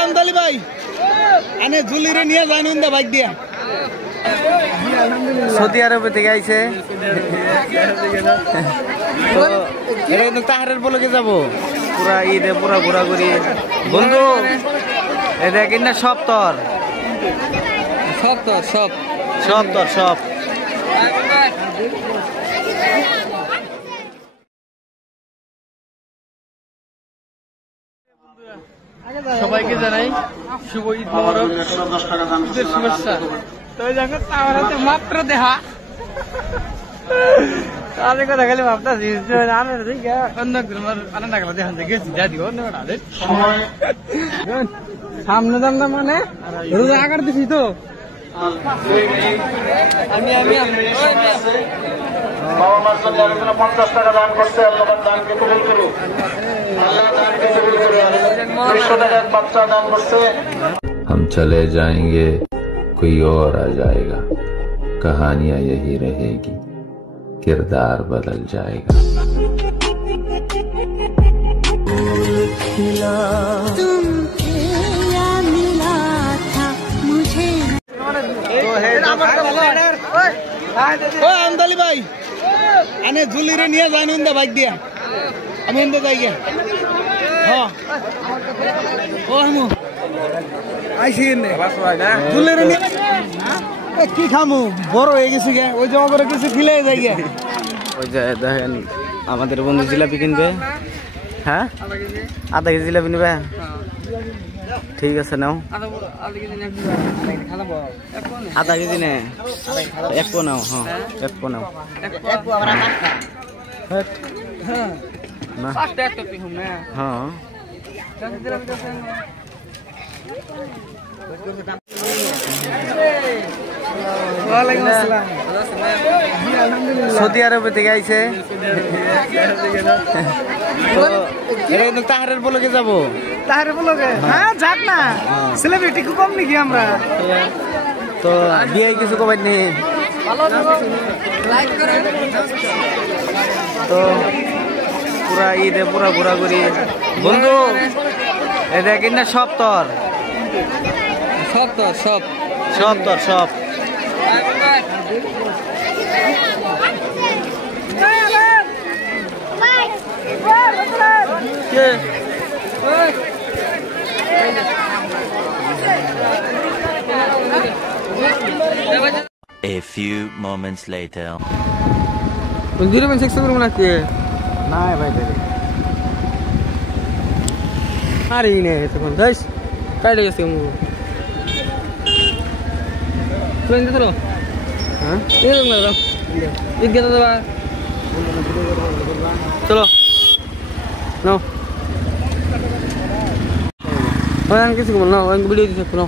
আমদালি ভাই এনে ঝুলিরে নিয়ে যান বাইক দিয়া সৌদি আরবে থেকে আইছে তাহারের বলকে যাব পুরা ঈদে পুরা ঘোরাঘুরি বন্ধু এটা কিনা সব তোর সব সবাইকে জানাই শুভ ঈদ মোবারক ঈদের শুভেচ্ছা তো দেখো আমার হাতে মাত্র দেখা তাহলে কথা গেলে ভাবতাছি অন্য আনন্দ গেল দেখান গেছি যা দিব সামনে দামটা মানে রোজা আগার দিছি তো আমি বাবা মার জন্য 50 টাকা দান করছে আল্লাহ দানকে কবুল করুন আল্লাহ দানকে কবুল করুন 200 টাকা বাচ্চা দান করছে हम चले जाएंगे कोई और आ जाएगा कहानियां यही रहेगी किरदार बदल जाएगा আমদালি ভাই এনে ঝুলিরে নিয়ে যান বাইক দিয়া আমি এনতে যাই গিয়া আইসি ঝুলিরে নিয়ে কি খামু বড় হয়ে গেছি গে ওই জমা করে কিছু খিলে যাই গে ওই যে দেখেন আমাদের বন্ধু জিলাপি কিনবে হ্যাঁ আধা কেজি জিলাপি নিবে ঠিক আছে নাও আধা কেজি নে এক পো নাও হ্যাঁ এক পো নাও হ্যাঁ সৌদি আরবে থেকে আইছে তাহারের বলকে যাব তাহারের বলকে হ্যাঁ যাক না সেলিব্রিটি খুব কম নাকি আমরা তো বিয়ে কিছু কবাই নেই তো পুরা ঈদে পুরা ঘোরাঘুরি বন্ধু এটা কিনা সব তোর A few moments later. Bendito men sexo করব নাকি না ভাই আরে নে তখন দাস কাইলে গেছে মু তুই এনে ধরো হ্যাঁ এই রকম দাও ঈদ গেতে দাও চলো নাও আমি কিছু বল না আমি ভিডিও দিতে শুনো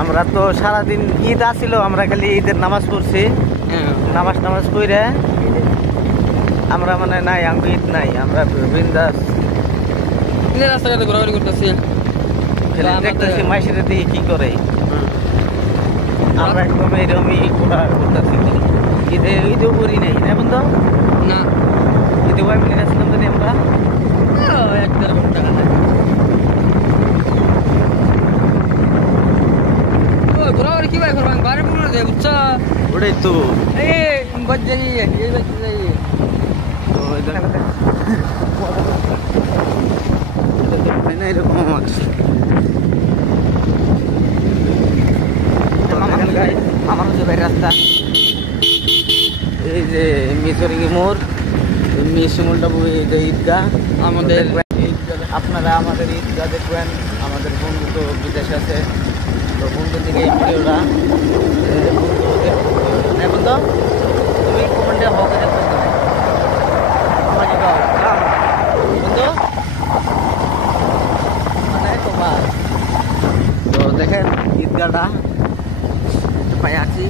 আমরা তো সারাদিন ঈদ আসিল আমরা খালি ঈদের নামাজ পড়ছি নামাজ পড়ে আমরা মানে নাই আমি ঈদ নাই আমরা বিন্দাস রাস্তাঘাটে ঘোরাঘুরি করতেছি দেখতেছি মাইসের দিকে কি করে আমরা একদম এরকমই করতেছি ঈদেও করি নাই না বন্ধু না ঈদেও আমি আসলাম জানি আমরা একটা ঘন্টা ঘোরাঘুরি কি ভাই করবেন বারে পুরো দেয় বুঝছো ওটাই তো বাচ্চাই এই বাচ্চাই না এরকম আমার হচ্ছে ভাই রাস্তা এই যে মিশরিঙ্গি মোড় মিশমুলটা এই যে ঈদগাহ আমাদের আপনারা আমাদের ঈদগাহ দেখবেন আমাদের বন্ধু তো বিদেশ আছে তো বন্ধু থেকে এই ভিডিওটা বন্ধু তুমি কমেন্টে হকে দেখতে আমাকে বন্ধু মানে তোমার তো দেখেন ঈদগাহটা পাই আছি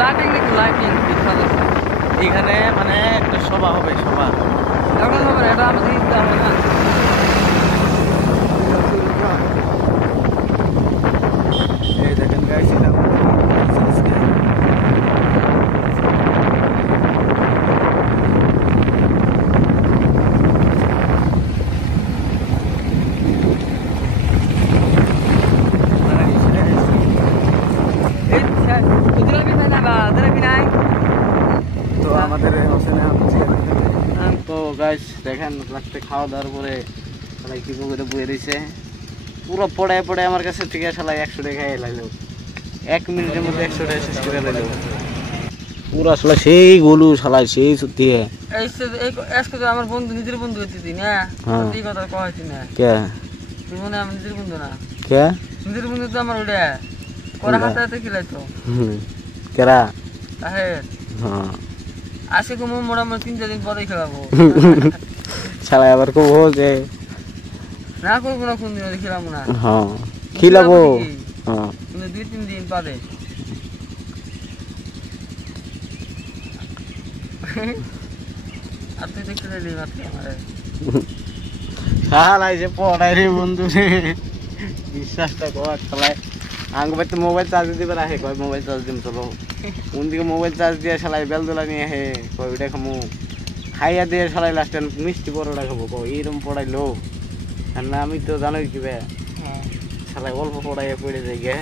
লাইটিং দেখুন লাইটিং এখানে মানে একটা সভা হবে, সভা। এখন হবে না, এটা আমাদের ঈদ হবে না। এই দেখেন গাইস, এটা তো আমাদের তো গাইস দেখেন লাস্টে খাওয়া দাওয়ার পরে সবাই কি করে বয়ে রয়েছে পুরো পড়ায় পড়ায় আমার কাছে থেকে সালাই 100 টাকা লাইলো, 1 মিনিটের মধ্যে 100 টাকা শেষ করে লাইলো পুরা শালা। সেই গলু শালাই, সেই সত্যি আমার বন্ধু, নিজের বন্ধু হইতে দিন। এই কথা কইছি না কে তুই মনে আমার নিজের বন্ধু না? কে নিজের বন্ধু তো আমার ওটা কোরা হাতে হাতে খেলাইতো কেরা? হ্যাঁ আসে কম মোটামুটি 3-4 দিন পরেই খেলাবো। শালা আবার কবো যে না করবো না, কোন দিন খেলাবো না। হ্যাঁ খিলাবো, হ্যাঁ 2-3 দিন বাদে। আর তুই দেখতে চাইলি মাত্র আমার শালাই যে পড়াই রে বন্ধু রে, বিশ্বাসটা কর শালাই। আঙ্গ ভাই তো মোবাইল চার্জ দিবে রাখে, কয় মোবাইল চার্জ দিম চলো। কোন দিকে মোবাইল চার্জ দিয়ে শালাই বেলদোলা নিয়ে হে, কয় ওইটা খামু। খাইয়া দিয়ে শালাই লাস্টে মিষ্টি পরোটা খাবো, কয় এইরকম পড়াইলো। আর না আমি তো জানোই কি বে শালাই অল্প পড়াইয়া পড়ে যাই গে,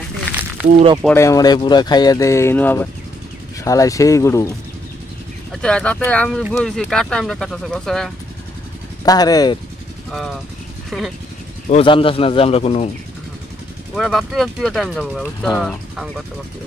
পুরো পড়ে মরে পুরো খাইয়া দেয় ইনু আবার শালাই সেই গরু। আচ্ছা তাতে আমি বলছি কার টাইমটা কাটাছে কসে কাহারে ও জানতাস না যে আমরা কোনো ওরা ভাবতে ভাবতে টাইম যাবো, বুঝছো? আমি কথা ভাবতে